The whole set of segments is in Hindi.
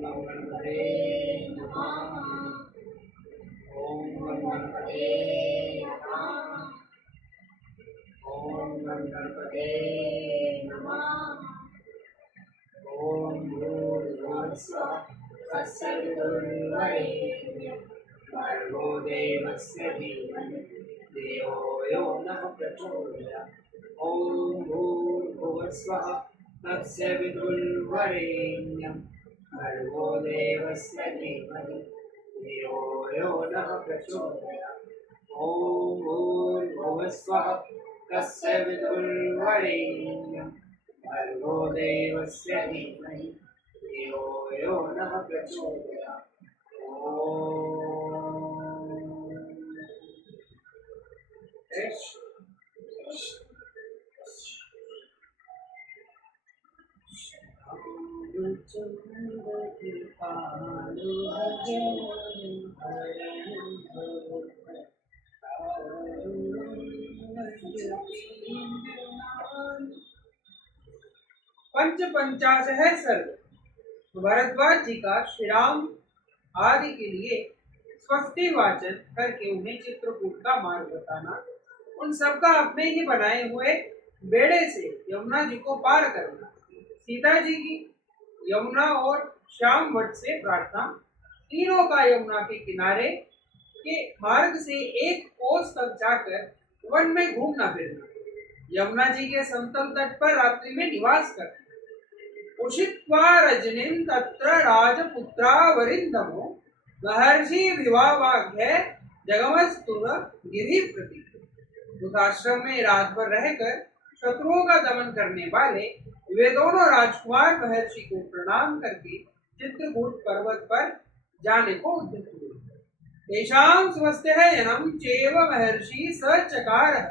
गं गणपते नमः। ॐ गं गणपते नमः। ॐ गं गणपते नमः। ॐ भूर्भुवस्सुवः तत्सवितुर्वरेण्यं भर्गो देवस्य धीमहि धियो यो नः प्रचोदयात्। ॐ भूर्भुवस्सुवः तत्सवितुर्वरेण्यं भर्गो देवस्य धीमहि धियो यो नः प्रचोदयात्। ॐ भूर्भुवस्सुवः तत्सवितुर्वरेण्यं भर्गो देवस्य धीमहि धियो यो नः प्रचोदयात्। पंच पंचाश है सर्व। भरद्वाज जी का श्री राम आदि के लिए स्वस्ति वाचन करके उन्हें चित्रकूट का मार्ग बताना, उन सबका अपने ही बनाए हुए बेड़े से यमुना जी को पार करना, सीता जी की यमुना और श्याम वट से प्रार्थना, तीनों का यमुना के किनारे के मार्ग से एक कोस तक जाकर वन में घूमना फिरना, यमुना जी के समतल तट पर रात्रि में निवास करना, उषित्वा रजनीं तत्र राजपुत्रा वरिंदमो महर्षि विवावाघ्य जगमस्तुर गिरि प्रति। उस आश्रम में रात भर रहकर शत्रुओं का दमन करने वाले वे दोनों राजकुमार महर्षि को प्रणाम करके चित्रकूट पर्वत पर जाने को उद्यत हुए। तेषां स्वस्त्ययनं चैव महर्षि स चकारः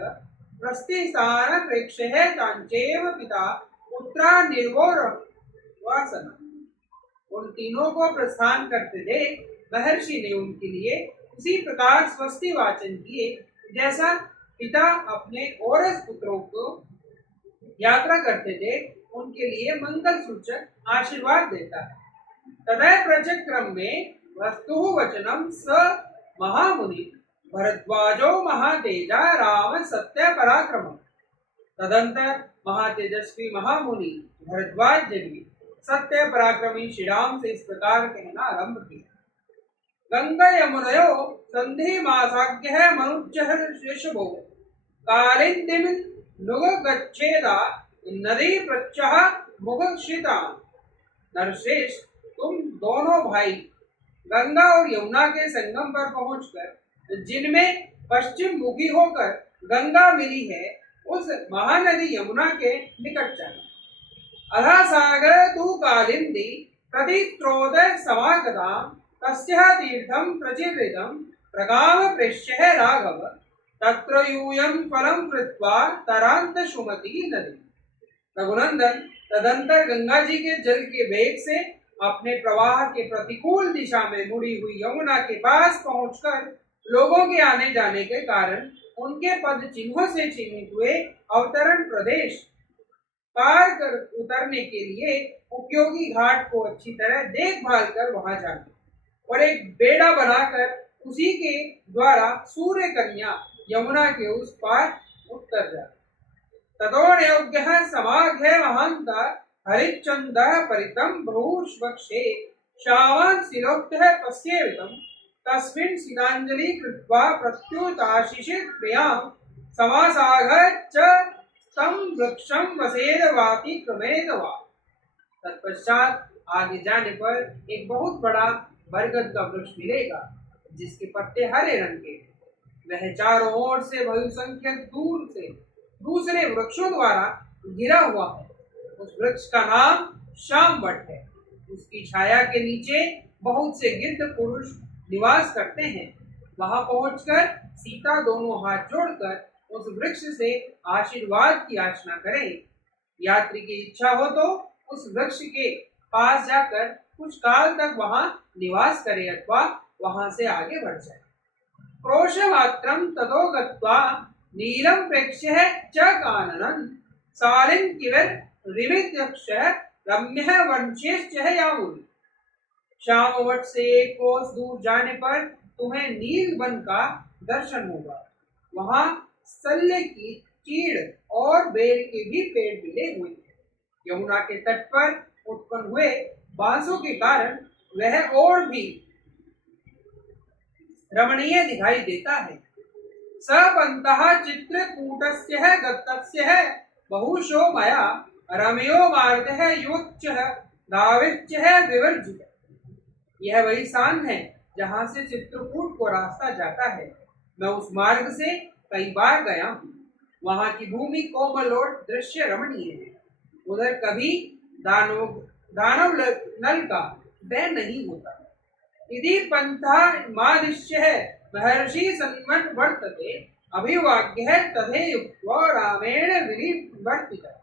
प्रस्थितान् प्रेक्ष्य तांचैव पिता पुत्रा निर्वोर वासना। उन तीनों को प्रस्थान करते देख महर्षि ने उनके लिए उसी प्रकार स्वस्ति वाचन किए जैसा पिता अपने औरस पुत्रों को यात्रा करते देख उनके लिए मंगल सूचक आशीर्वाद देता है। तदय प्रचक्रम में वस्तु वचनम स महामुनि भरद्वाजो महातेजा राम सत्य पराक्रम। तदंतर महातेजस्वी महामुनि भरद्वाज जी सत्य पराक्रमी श्री राम से इस प्रकार कहना आरंभ किया। गंगा यमुनयो संधि मासाग्य मनुच्चः ऋषभो कालिंदिम नुग गच्छेदा नदी प्रत्यह मुगशिता। नरश्रेष्ठ, तुम दोनों भाई गंगा और यमुना के संगम पर पहुंचकर जिनमें पश्चिम मुखी होकर गंगा मिली है उस महानदी यमुना के निकट जाना। अधा सागर तु कालिंदी प्रतित्रोद समागतां तस्यः तीर्थं प्रचिर्रितं प्रगाम प्रेष्यः राघव तत्र यूयं फलं कृत्वा तरांत सुमति नदी। रघुनंदन, तदंतर गंगा जी के जल के वेग से अपने प्रवाह के प्रतिकूल दिशा में मुड़ी हुई यमुना के पास पहुंचकर लोगों के आने जाने के कारण उनके पद चिन्हों से चिन्हित हुए अवतरण प्रदेश पार कर उतरने के लिए उपयोगी घाट को अच्छी तरह देखभाल कर वहां जाना और एक बेड़ा बनाकर उसी के द्वारा सूर्य कन्या यमुना के उस पार उतर जाना। ततोऽयोग्यः समाघ्य महान्त हरिश्चंद्रः परितं भ्रूष्वक्षे श्यामान् शिरोक्तः पश्येवितं तस्मिन् सिताञ्जलि कृत्वा प्रत्युताशिषे प्रियां समासाघ च तम वृक्षम वसेद वाति क्रमेद वा। तत्पश्चात आगे जाने पर एक बहुत बड़ा बरगद का वृक्ष मिलेगा जिसके पत्ते हरे रंग के, वह चारों ओर से बहुसंख्यक दूर से दूसरे वृक्षों द्वारा घिरा हुआ है। उस वृक्ष का नाम श्याम वट है। उसकी छाया के नीचे बहुत से गिद्ध पुरुष निवास करते हैं। वहां पहुंचकर सीता दोनों हाथ जोड़कर उस वृक्ष से आशीर्वाद की याचना करें। यात्री की इच्छा हो तो उस वृक्ष के पास जाकर कुछ काल तक वहां निवास करे अथवा वहां से आगे बढ़ जाए। क्रोशमात्रं ततो गत्वा नीलं प्रेक्ष्य च काननं सालिं किविर रिविद्यक्ष रम्यः वंशेश्च यामुनि। श्यामवट से एक कोस दूर जाने पर तुम्हें नील वन का दर्शन होगा। वहां सल्ले की चीड़ और बेल के भी पेड़ मिले हुए हैं। यमुना के तट पर उत्पन्न हुए बांसों के कारण वह और भी रमणीय दिखाई देता है। सबन्तः चित्रकूटस्य गत्तस्य बहुशो मया रमयो मार्गः योच्चः दाविच्चः विवर्जितः। यह वही स्थान है जहाँ से चित्रकूट को रास्ता जाता है। मैं उस मार्ग से कई बार गया हूँ। वहाँ की भूमि कोमल और दृश्य रमणीय है। उधर कभी दानव दानव नल का वह नहीं होता। यदि पंथा मादिश्य महर्षि सन्मन वर्तते अभिवाक्य तथे युक्त्वा रामेण विनिवर्तितः।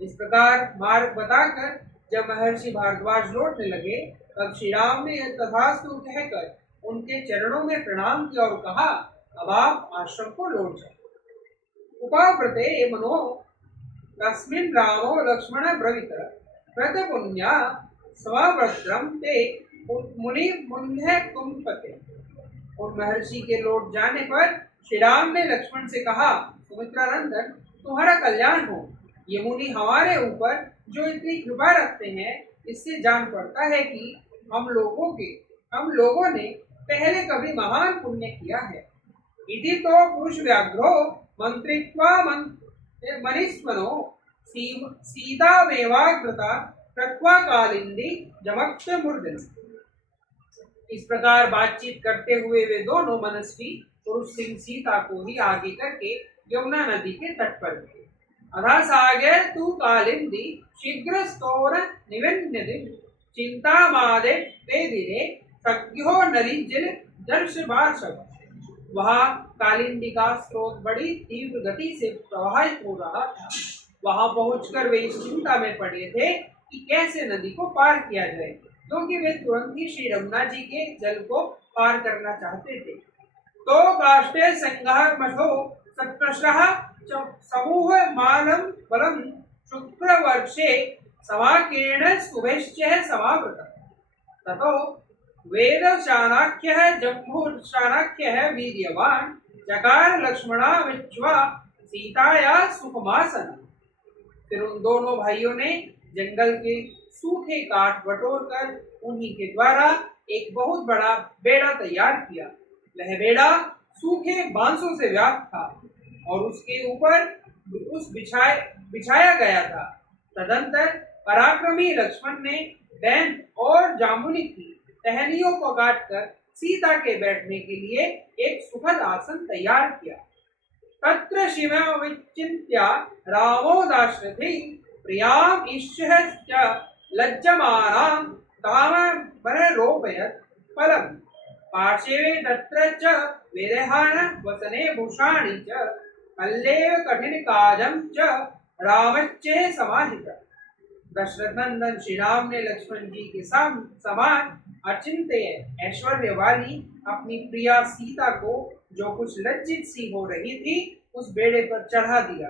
इस प्रकार मार्ग बताकर जब महर्षि भारद्वाज लौटने लगे तब श्री राम ने तथास्तु कहकर उनके चरणों में प्रणाम किया और कहा, अब आप आश्रम को लौट जाए। उपाव्रते मनो तस्मिन् रामो लक्ष्मण ब्रवीत व्रत पुण्या स्वव्रत्रम ते मुनि मुन्ने कुंपते। और महर्षि के लौट जाने पर श्री राम ने लक्ष्मण से कहा, सुमित्रा नंदन, तुम्हारा कल्याण हो। ये मुनि हमारे ऊपर जो इतनी कृपा रखते हैं, इससे जान पड़ता है कि हम लोगों ने पहले कभी महान पुण्य किया है। इति तो पुरुष व्याघ्रो मंत्रित्वा मनीस्मनो सीतामेवाग्रता कृत्वा कालिंदी जमक्त मूर्धन। इस प्रकार बातचीत करते हुए वे दोनों मनस्वी पुरुष सिंह सीता को ही आगे करके यमुना नदी के तट पर गए। अधा सागे तू कालिंदी शीघ्र स्तोर निवेन्यदि चिंता मादे ते दिने सज्ञो नलिंजल दर्श बार्शव। वहां कालिंदी का स्रोत बड़ी तीव्र गति से प्रवाहित हो रहा था। वहां पहुंचकर वे इस चिंता में पड़े थे कि कैसे नदी को पार किया जाए, क्योंकि वे तुरंत ही श्री रघुनाथ जी के जल को पार करना चाहते थे। तो काष्ठे संघार मठो सत्प्रशः समूह मानम बलम शुक्र वर्षे समाकेण शुभेश्चः समावृतः। ततो वेद चाणक्य जम्भूर चाणक्य वीर्यवान जकार लक्ष्मणा विच्वा सीताया सुखमासन। फिर उन दोनों भाइयों ने जंगल के सूखे काठ बटोर कर उन्हीं के द्वारा एक बहुत बड़ा बेड़ा तैयार किया। वह बेड़ा सूखे बांसों से व्याप्त था और उसके ऊपर बिछाया गया था। तदंतर पराक्रमी लक्ष्मण ने बैन और जामुनी की टहनियों को काटकर सीता के बैठने के लिए एक सुखद आसन तैयार किया। तत्र शिवविचिन्त्य रामो दाशरथि प्रियाम ईश्चः च लज्जमानां तामवरोपयत् फलम् पार्श्वे तत्र च विरहान वसने भूषाणि च मल्लेव कठिन काजं च रामच्चेह समाहितः। दशरथ नंदन श्री राम ने लक्ष्मण जी के समान अचिंत्य ऐश्वर्य वाली अपनी प्रिया सीता को, जो कुछ लज्जित सी हो रही थी, उस बेड़े पर चढ़ा दिया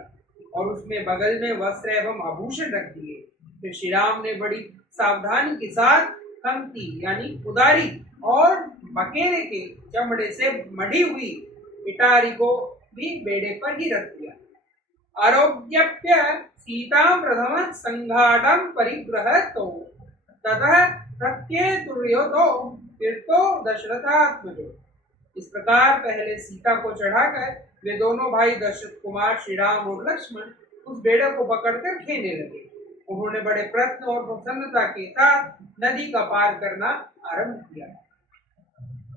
और उसमें बगल में वस्त्र एवं आभूषण रख दिए। फिर श्री राम ने बड़ी सावधानी के साथ खंती यानी उदारी और बकेरे के चमड़े से मढ़ी हुई पिटारी को भी बेड़े पर ही रख दिया। आरोग्यप्य सीता प्रथम संघाटम परिग्रहतो ततः प्रत्येतुर्योतो तीर्थो दशरथात्मजो। इस प्रकार पहले सीता को चढ़ाकर वे दोनों भाई दशरथ कुमार श्री राम और लक्ष्मण उस बेड़े को पकड़कर खेने लगे। उन्होंने बड़े प्रयत्न और प्रसन्नता के साथ नदी का पार करना आरंभ किया।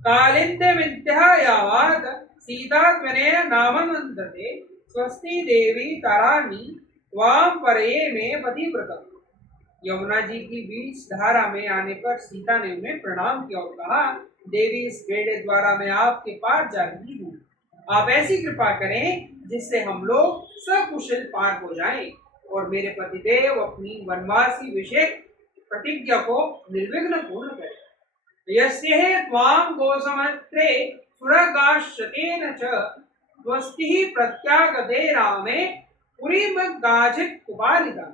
कालिंदे विद्या यावात सीता त्वनेन नामनंदते स्वस्ति देवी तारानी त्वाम परये में पतिव्रतम्। यमुना जी की बीच धारा में आने पर सीता ने उन्हें प्रणाम किया और कहा, देवी इस बेड़े द्वारा मैं आपके पार जा रही हूँ। आप ऐसी कृपा करें जिससे हम लोग सकुशल पार हो जाएं और मेरे पतिदेव अपनी वनवासी विषेक प्रतिज्ञा को निर्विघ्न पूर्ण करें। यस्ये त्वां गोसमत्रे सुरगाश्यतेन च स्वस्तिः प्रत्यागते रामे पुरीम गाजित कुपालिका।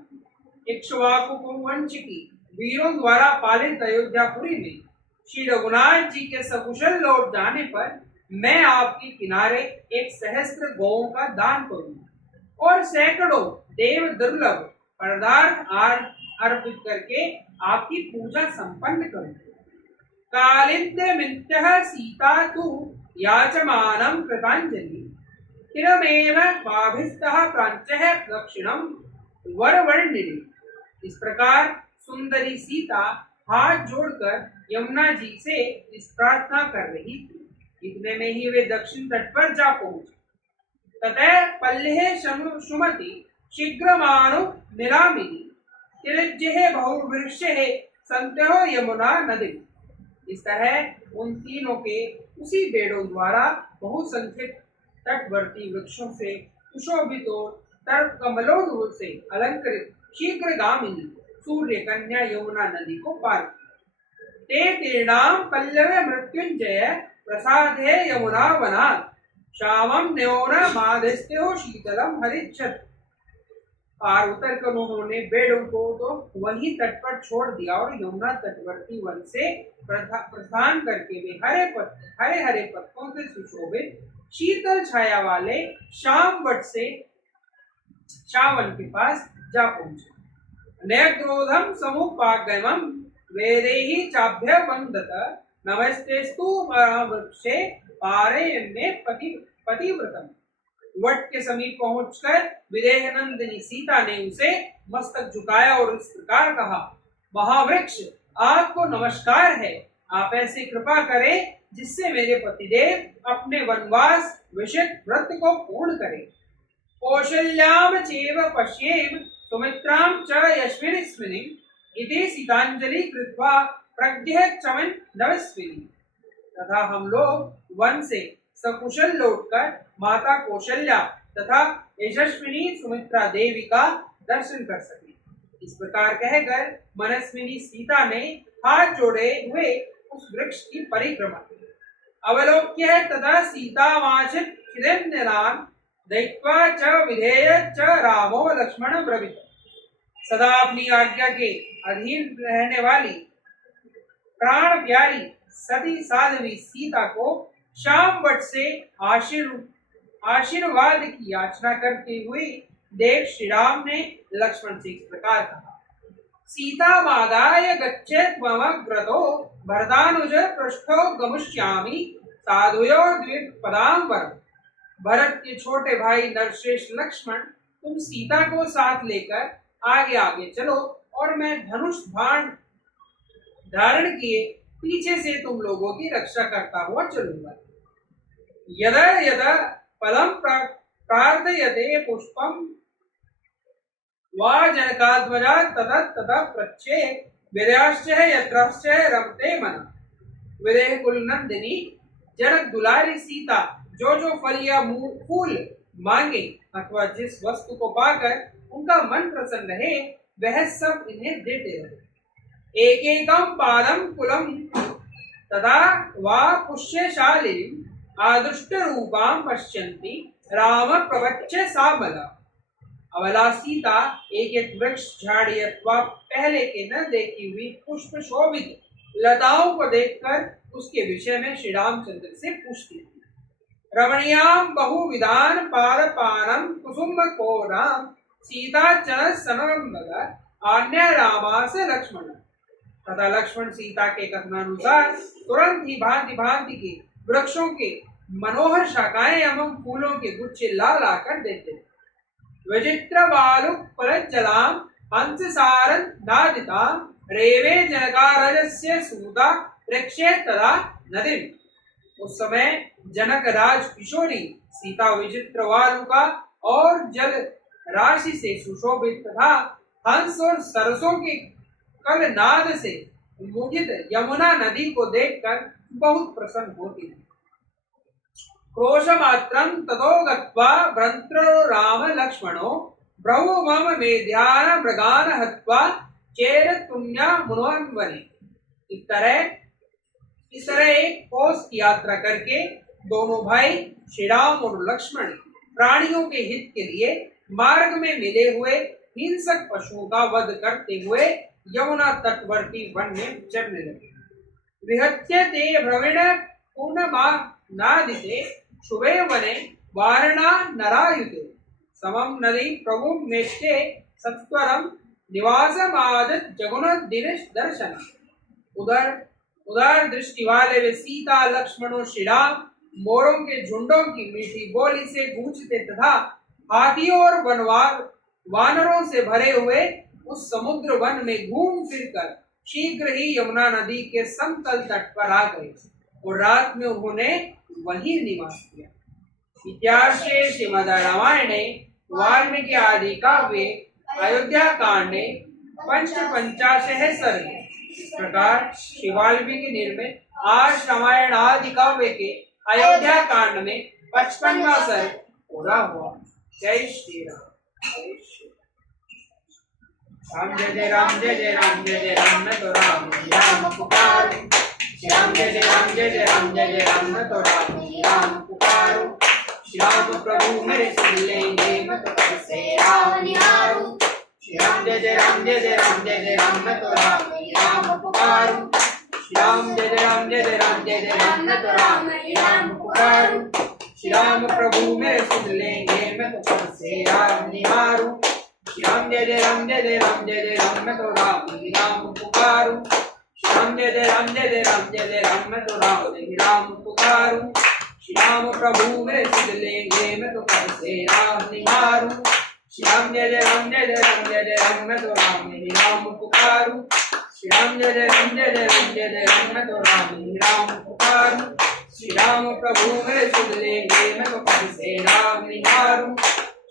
इक्ष्वाकु कुंवंशिकी वीरों द्वारा पालित अयोध्यापुरी में श्री रघुनाथ जी के सकुशल लौट जाने पर मैं आपके किनारे एक सहस्त्र गौओं का दान करूंगा और सैकड़ों देव दुर्लभ पदार्थ अर्पित करके आपकी पूजा संपन्न करूंगा। कालिंद्य मित्यः सीता तु याचमानं कृतांजलि किरमेव वाभिस्तः प्राच्यः दक्षिणं वरवर्णिनी। इस प्रकार सुंदरी सीता हाथ जोड़कर यमुना जी से इस प्रार्थना कर रही थी। इतने में ही वे दक्षिण तट पर जा पहुंचे। ततः पल्ले सुमति शीघ्रमानु निरामिनी तिरज्ये बहुवृक्षे संत्यो यमुना नदी। इस तरह उन तीनों के उसी बेड़ों द्वारा बहुसंख्यक तटवर्ती वृक्षों से सुशोभित और तर्क कमलों से अलंकृत शीघ्रगामिनी सूर्य कन्या यमुना नदी को पार ते तीर्णाम पल्लव मृत्युंजय प्रसादे यमुना वनात् श्यामम न्योन माधस्त्यो शीतलम हरिच्छत। पार उतर कर उन्होंने बेड़ों को तो वही तट पर छोड़ दिया और यमुना तटवर्ती वन से प्रस्थान करके वे हरे हरे पत्तों से सुशोभित शीतल छाया वाले शाम वट से शावन के पास जा पहुंचे। नयक्रोधम समुपागमम वेदेहि चाभ्य वंदत नमस्तेस्तु वृक्षे पारे में पतिव्रतम। वट के समीप पहुंचकर विदेह नंदिनी सीता ने उसे मस्तक झुकाया और इस प्रकार कहा, महावृक्ष आपको नमस्कार है, आप ऐसी कृपा करें जिससे मेरे पतिदेव अपने वनवास विषित व्रत को पूर्ण करें। कौशल्याम चैव पश्येम सुमित्राम च यस्मिन् स्मिनिम् इति सीतांजलि कृत्वा प्रज्ञक्षमन् नवस्विनी। तथा हम लोग वन से सकुशल लौटकर माता कौशल्या तथा यशस्विनी सुमित्रा देवी का दर्शन कर सके। इस प्रकार कहकर मनस्विनी सीता ने हाथ जोड़े हुए उस वृक्ष की परिक्रमा की। अवलोक्य तथा सीता वाचित चिरंजनान दैत्वा च विधेय च रामो लक्ष्मण ब्रवीत। सदा अपनी आज्ञा के अधीन रहने वाली प्राण प्यारी सती साध्वी सीता को शाम वट से आशीर्वाद की याचना करते हुए देव श्री राम ने लक्ष्मण से इस प्रकार कहा, सीता मादाय गच्छेत् त्वमग्रतो भरतानुज पृष्ठो गमिष्यामि साधुयो द्विपदांबर। भरत के छोटे भाई नरश्रेष्ठ लक्ष्मण, तुम सीता को साथ लेकर आगे आगे चलो और मैं धनुष बाण धारण किए पीछे से तुम लोगों की रक्षा करता हुआ चलूंगा। यदा यदा पदम प्रार्थयते पुष्पम वा जनकाध्वजा तथा तथा प्रच्छे विदयाश्चय यत्रश्चय रमते मन। विदेह कुल नंदिनी जनक दुलारी सीता जो जो फल या फूल मांगे अथवा जिस वस्तु को पाकर उनका मन प्रसन्न रहे वह सब इन्हें देते रहे। एक एकम पादम कुलम तथा वा पुष्यशालिनी आदृष्ट रूपाम पश्यन्ति राम प्रवच्य सामला। अबला सीता एक एक वृक्ष झाड़ी अथवा पहले के न देखी हुई पुष्प शोभित लताओं को देखकर उसके विषय में श्री रामचंद्र से पूछती थी। रमणीयाम बहुविधान पारपानम कुसुम को राम सीता चन सनमग अन्य रामास लक्ष्मण। तथा लक्ष्मण सीता के कथनानुसार तुरंत ही भांति भांति के वृक्षों के मनोहर शाखाएं एवं फूलों के गुच्छे ला ला कर देते। विचित्र बालुक फलज्जलाम हंससारं नादिता रेवे जनकाराजस्य सूता वृक्षे तदा नदीम। उस समय जनक राज किशोरी सीता विचित्र वालुका और जल राशि से सुशोभित तथा हंस और सरसों के कल नाद से मुखित यमुना नदी को देखकर बहुत प्रसन्न होती है। क्रोशमात्रं ततो गत्वा भ्रंत्रो राम लक्ष्मणो ब्रह्म मम मेध्यान मृगान हत्वा चेर तुन्या मुनवन्वने। इस तरह एक कोस की यात्रा करके दोनों भाई श्री राम और लक्ष्मण प्राणियों के हित के लिए मार्ग में मिले हुए हिंसक पशुओं का वध करते हुए यमुना तटवर्ती वन में चरने लगे। विहत्य ते भ्रविण पूर्णमानादिते शुभे वने वारणा नरायुते समम नदी प्रभुम मेष्टे सत्वरम निवासमादत जगुनोद्दिन दर्शन। उधर उधर दृष्टि वाले वे सीता लक्ष्मण और श्री राम मोरों के झुंडों की मीठी बोली से गूंजते तथा हाथियों और वानरों से भरे हुए उस समुद्र वन में घूम फिरकर शीघ्र ही यमुना नदी के समतल तट पर आ गए और रात में उन्होंने वहीं निवास किया। इत्यार्षे श्रीमद् रामायणे वाल्मीकि आदि काव्ये अयोध्या कांडे पंचपंचाशः सर्गे। इस प्रकार श्री वाल्मीकि निर्मित आज रामायण आदि काव्य के अयोध्या कांड में 55वां सर्ग पूरा हुआ। जय श्री राम। जय श्री राम। जय जय राम, जय जय राम, जय जय राम, मैं तो राम राम पुकारो। श्याम जय जय राम, जय जय राम, जय जय राम, मैं तो राम राम पुकारो। श्याम प्रभु मेरे सुन लेंगे, मैं तो कब से राम निहारूं। श्याम जय जय राम, जय जय राम, जय जय राम, मैं तो राम राम पुकारूं। श्याम जय जय राम, जय जय राम, जय जय राम, मैं तो राम राम पुकारूं। श्याम प्रभु मेरे सुन लेंगे, मैं तो कब से राम निहारूं। श्याम जय जय राम, जय जय राम, जय जय राम, मैं तो राम राम पुकारूं। श्याम जय जय राम, जय जय राम, जय जय राम, मैं तो राम राम पुकारूं। श्याम प्रभु मेरे सुन लेंगे, मैं तो कब से राम निहारूं। श्याम जय जय राम, जय जय राम, जय जय राम, मैं तो राम राम पुकारूं। श्याम जय जय राम, जय जय राम, जय जय राम, मैं तो राम राम पुकारूं। श्याम प्रभु मेरे सुन लेंगे, मैं तो कब से राम निहारूं।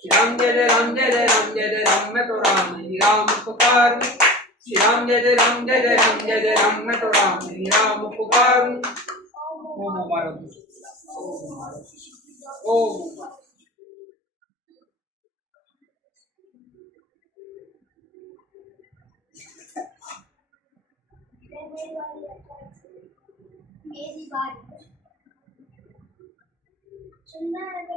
श्याम जय जय राम, जय जय राम, जय जय राम, मैं तो राम राम पुकारूं। श्याम जय जय राम, जय जय राम, जय जय राम, मैं तो राम राम पुकारूं। ओम हमारा ओम मेरी बात सुनना है।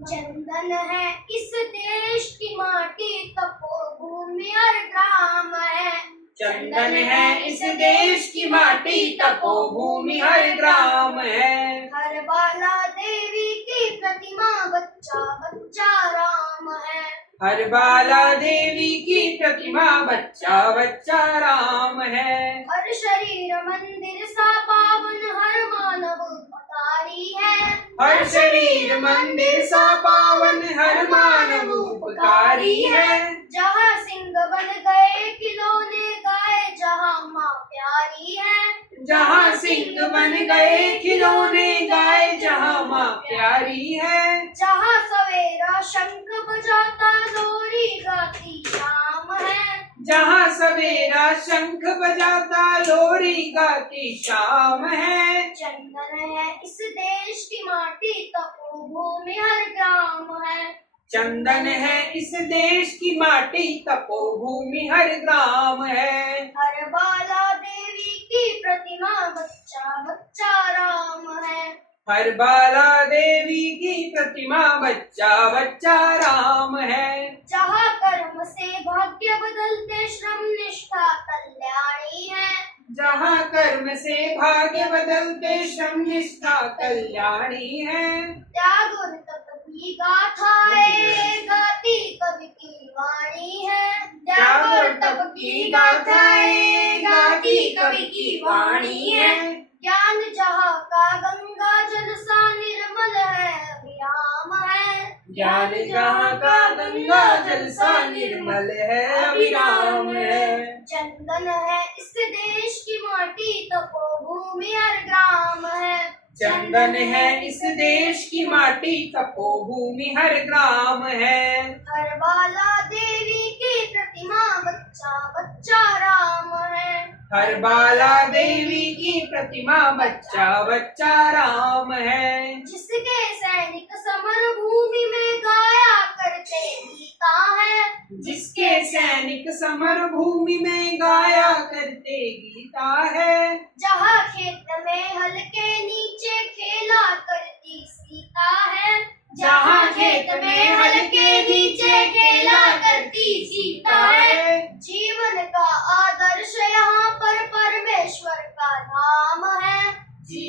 चंदन है इस देश की माटी, तपोभूमि और ग्राम है। चंदन है इस देश की माटी, तपोभूमि हर ग्राम है। हर बाला देवी की प्रतिमा, बच्चा बच्चा राम है। हर बाला देवी की प्रतिमा, बच्चा बच्चा राम है। हर शरीर मंदिर सा पावन, हर मानव उपकारी है। हर शरीर मंदिर सा पावन, हर मानव उपकारी है। जहाँ सिंह बन गए खिलौने गाए, जहाँ माँ प्यारी है। जहाँ सिंह बन गए खिलौने गाए, जहाँ माँ प्यारी है। जहाँ सवेरा शंख बजाता, लोरी गाती शाम है। जहाँ सवेरा शंख बजाता, लोरी गाती शाम है। चंदन है इस देश की माटी, तपोभूमि हर ग्राम है। चंदन है इस देश की माटी, तपोभूमि हर ग्राम है। हर बाला देवी की प्रतिमा, बच्चा बच्चा राम है। हर बाला देवी की प्रतिमा, बच्चा बच्चा राम है। जहाँ कर्म से भाग्य बदलते, श्रम निष्ठा कल्याणी है। जहाँ कर्म से भाग्य बदलते, श्रम निष्ठा कल्याणी है। त्याग और तप की गाथाएं गाती कवि की वाणी है। त्याग और तप की गाथाएं गाती कवि की वाणी है। ज्ञान जहाँ का गंगा जल सा निर्मल है, अविराम है। ज्ञान जहाँ का गंगा जल सा निर्मल है, अविराम है। चंदन है इस देश की माटी, तपोभूमि हर ग्राम है। चंदन है इस देश की माटी, तपोभूमि हर ग्राम है। हर बाला देवी की प्रतिमा, बच्चा बच्चा राम है। हर बाला देवी की प्रतिमा, बच्चा बच्चा राम है। जिसके सैनिक समर भूमि में गाया करते गीता है। जिसके सैनिक समर भूमि में गाया करते गीता है। जहाँ खेत में हल के नीचे खेला करती सीता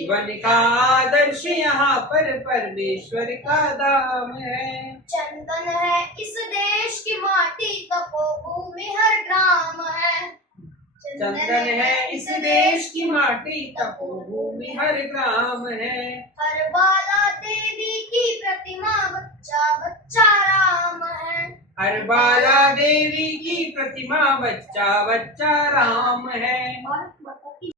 जीवन का आदर्श यहाँ पर परमेश्वर का धाम है। चंदन है इस देश की माटी, तपोभूमि हर ग्राम है। चंदन है इस देश की माटी, तपोभूमि हर ग्राम है। हर बाला देवी की प्रतिमा, बच्चा बच्चा राम है। हर बाला देवी की प्रतिमा, बच्चा बच्चा राम है।